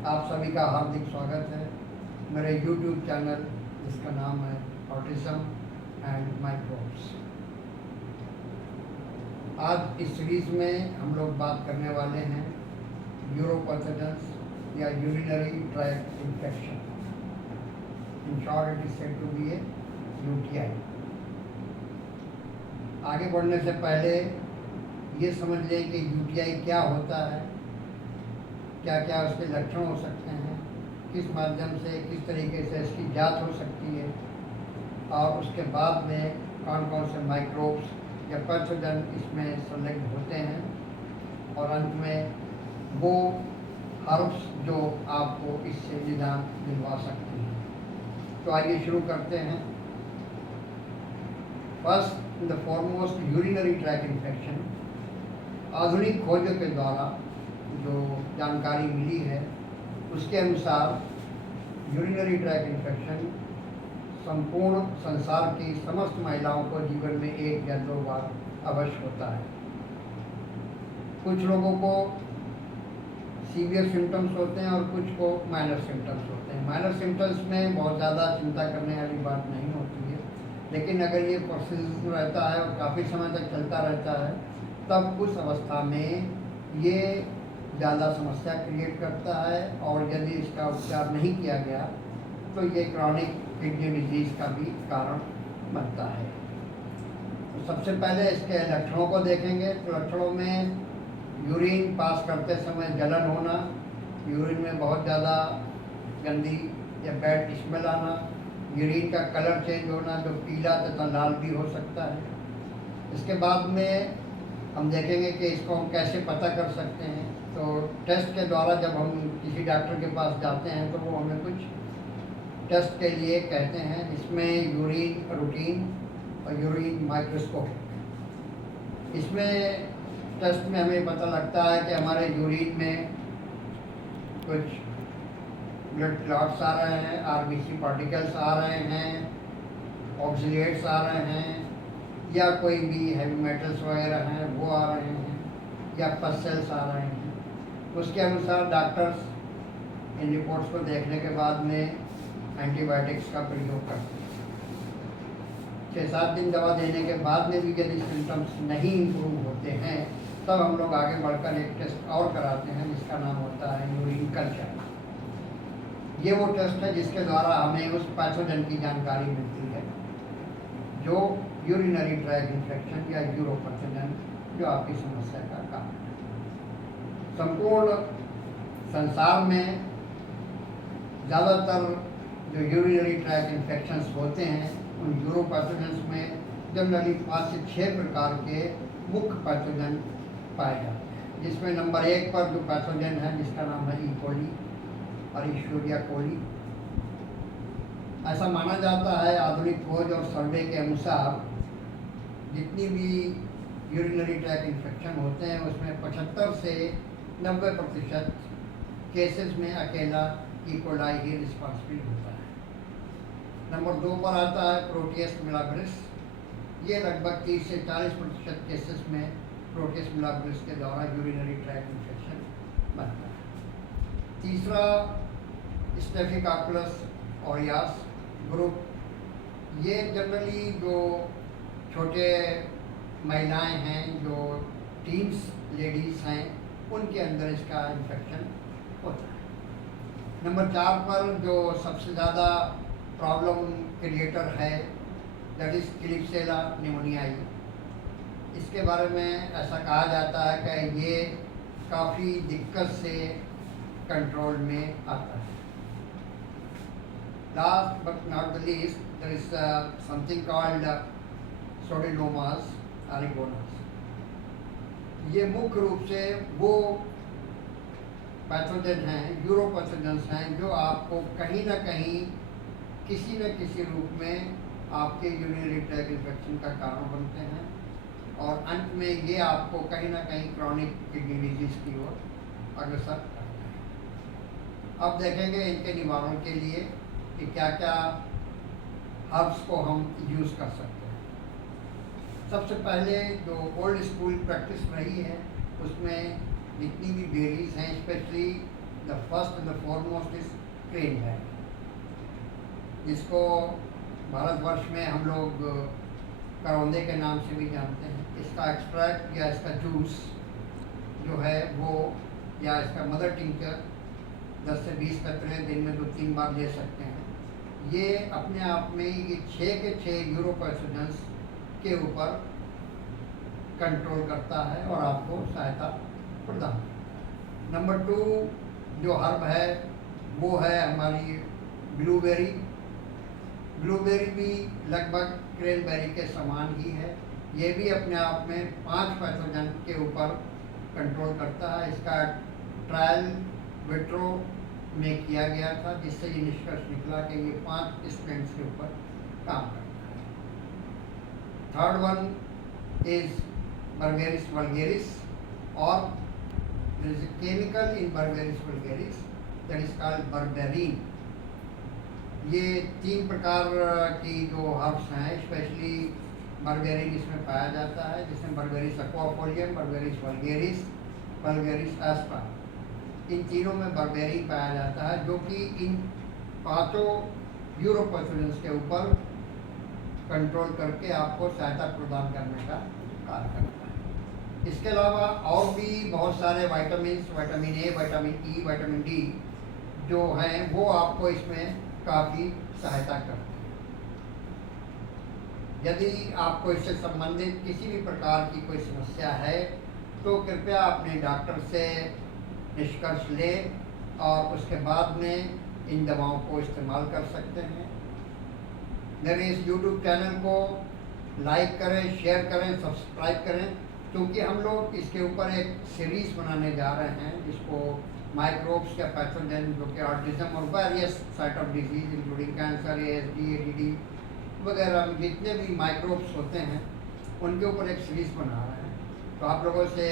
आप सभी का हार्दिक स्वागत है मेरे YouTube चैनल जिसका नाम है ऑटिज्म एंड माइक्रोब्स। आज इस सीरीज में हम लोग बात करने वाले हैं uropathogens or urinary tract infection. In short it is said to be a UTI। आगे बढ़ने से पहले ये समझ लें कि UTI क्या होता है, क्या क्या उसके लक्षण हो सकते हैं, किस माध्यम से किस तरीके से इसकी जांच हो सकती है, और उसके बाद में कौन कौन से माइक्रोब्स या पैथोजन इसमें संलग्न होते हैं, और अंत में वो हर्ब्स जो आपको इससे निदान दिलवा सकते हैं। तो आइए शुरू करते हैं। First the foremost urinary tract infection. आधुनिक खोजों के द्वारा जो जानकारी मिली है उसके अनुसार यूरिनरी ट्रैक्ट इन्फेक्शन संपूर्ण संसार की समस्त महिलाओं को जीवन में 1 या 2 बार अवश्य होता है। कुछ लोगों को सीवियर सिम्टम्स होते हैं और कुछ को माइनर सिम्टम्स होते हैं। माइनर सिम्टम्स में बहुत ज़्यादा चिंता करने वाली बात नहीं होती है, लेकिन अगर ये प्रोसेस रहता है और काफ़ी समय तक चलता रहता है तब उस अवस्था में ये ज़्यादा समस्या क्रिएट करता है, और यदि इसका उपचार नहीं किया गया तो ये क्रॉनिक किडनी डिजीज़ का भी कारण बनता है। तो सबसे पहले इसके लक्षणों को देखेंगे। तो लक्षणों में यूरिन पास करते समय जलन होना, यूरिन में बहुत ज़्यादा गंदी या बैड स्मेल आना, यूरिन का कलर चेंज होना जो पीला तथा लाल भी हो सकता है। इसके बाद में हम देखेंगे कि इसको हम कैसे पता कर सकते हैं। तो टेस्ट के द्वारा जब हम किसी डॉक्टर के पास जाते हैं तो वो हमें कुछ टेस्ट के लिए कहते हैं। इसमें यूरिन रूटीन और यूरिन माइक्रोस्कोप। इसमें टेस्ट में हमें पता लगता है कि हमारे यूरिन में कुछ ब्लड क्लॉट्स आ रहे हैं, RBC पार्टिकल्स आ रहे हैं, ऑक्सीलेट्स आ रहे हैं, या कोई भी हैवी मेटल्स वगैरह हैं वो आ रहे हैं, या पस सेल्स आ रहे हैं। उसके अनुसार डॉक्टर्स इन रिपोर्ट्स को देखने के बाद में एंटीबायोटिक्स का प्रयोग करते हैं। 6-7 दिन दवा देने के बाद में भी यदि सिम्टम्स नहीं इम्प्रूव होते हैं तब हम लोग आगे बढ़कर एक टेस्ट और कराते हैं जिसका नाम होता है यूरिन कल्चर। ये वो टेस्ट है जिसके द्वारा हमें उस पैथोजन की जानकारी मिलती है जो यूरिनरी ट्रैक्ट इन्फेक्शन या यूरोपैथोजन जो आपकी समस्या का कारण है। संपूर्ण संसार में ज़्यादातर जो यूरिनरी ट्रैक्ट इन्फेक्शंस होते हैं उन यूरोपैथोजेंस में जनरली 5 से 6 प्रकार के मुख्य पैथोजन पाए जाते हैं, जिसमें नंबर 1 पर जो पैथोजन है जिसका नाम है ई कोली और इश्यूरिया कोली। ऐसा माना जाता है आधुनिक खोज और सर्वे के अनुसार जितनी भी यूरिनरी ट्रैक्ट इन्फेक्शन होते हैं उसमें 75 से 90% केसेस में अकेला ई कोलाई ही रिस्पॉन्सिबल होता है। नंबर 2 पर आता है प्रोटियस मिलाब्रिस। ये लगभग 30 से 40% केसेस में प्रोटियस मिलाब्रिस के द्वारा यूरिनरी ट्रैक्ट इन्फेक्शन बनता है। तीसरा स्टेफिलोकोकस ऑरियास ग्रुप। ये जनरली जो छोटे महिलाएं हैं, जो टीन्स लेडीज़ हैं, उनके अंदर इसका इन्फेक्शन होता है। नंबर 4 पर जो सबसे ज़्यादा प्रॉब्लम क्रिएटर है दैट इज़ क्लिप्सेला न्यूमोनियाई। इसके बारे में ऐसा कहा जाता है कि ये काफ़ी दिक्कत से कंट्रोल में आता है। Last but not the least there is something called Pseudomonas aeruginosa. ये मुख्य रूप से वो पैथोजन हैं, यूरोपैथोजेंस हैं, जो आपको कहीं ना कहीं किसी न किसी रूप में आपके यूरिनरी ट्रैक्ट इन्फेक्शन का कारण बनते हैं, और अंत में ये आपको कहीं ना कहीं क्रॉनिक किडनी डिजीज की ओर अग्रसर करते हैं। अब देखेंगे इनके निवारण के लिए कि क्या क्या हर्ब्स को हम यूज़ कर सकते हैं। सबसे पहले जो ओल्ड स्कूल प्रैक्टिस रही है उसमें जितनी भी बेरीज हैं, specially the the first and the foremost is cranberry, जिसको भारतवर्ष में हम लोग करौंदे के नाम से भी जानते हैं। इसका एक्सट्रैक्ट या इसका जूस जो है वो, या इसका मदर टिंकर 10 से 20 कतरे दिन में 2-3 बार ले सकते हैं। ये अपने आप में ये 6 के 6 यूरोपैथोजेंस के ऊपर कंट्रोल करता है और आपको सहायता प्रदान करता है। नंबर 2 जो हर्ब है वो है हमारी ब्लूबेरी। ब्लूबेरी भी लगभग क्रैनबेरी के समान ही है। ये भी अपने आप में 5 पैथोजन के ऊपर कंट्रोल करता है। इसका ट्रायल विट्रो में किया गया था, जिससे ये निष्कर्ष निकला कि ये 5 स्ट्रेंस के ऊपर काम करता है। Third one is berberis vulgaris, और there is a chemical in Berberis vulgaris that is called berberine। ये 3 प्रकार की जो हर्ब्स हैं, स्पेशली बर्बेरिन इसमें पाया जाता है, जिसमें बर्बेरिस एक्वाफोलियम, बर्बेरिस वल्गेरिस, बर्बेरिस एस्पा, इन तीनों में बर्बेरिन पाया जाता है, जो कि इन 5 यूरोपैथोजेंस के ऊपर कंट्रोल करके आपको सहायता प्रदान करने का कार्य करता है। इसके अलावा और भी बहुत सारे vitamin, vitamin A, vitamin E, vitamin D जो हैं वो आपको इसमें काफ़ी सहायता करते हैं। यदि आपको इससे संबंधित किसी भी प्रकार की कोई समस्या है तो कृपया अपने डॉक्टर से निष्कर्ष लें और उसके बाद में इन दवाओं को इस्तेमाल कर सकते हैं। मेरे इस YouTube चैनल को लाइक करें, शेयर करें, सब्सक्राइब करें, क्योंकि हम लोग इसके ऊपर एक सीरीज़ बनाने जा रहे हैं जिसको माइक्रोब्स या पैथोजन जो कि ऑटिज्म और various site of disease including cancer, ASD, ADD वगैरह जितने भी माइक्रोब्स होते हैं उनके ऊपर एक सीरीज़ बना रहे हैं। तो आप लोगों से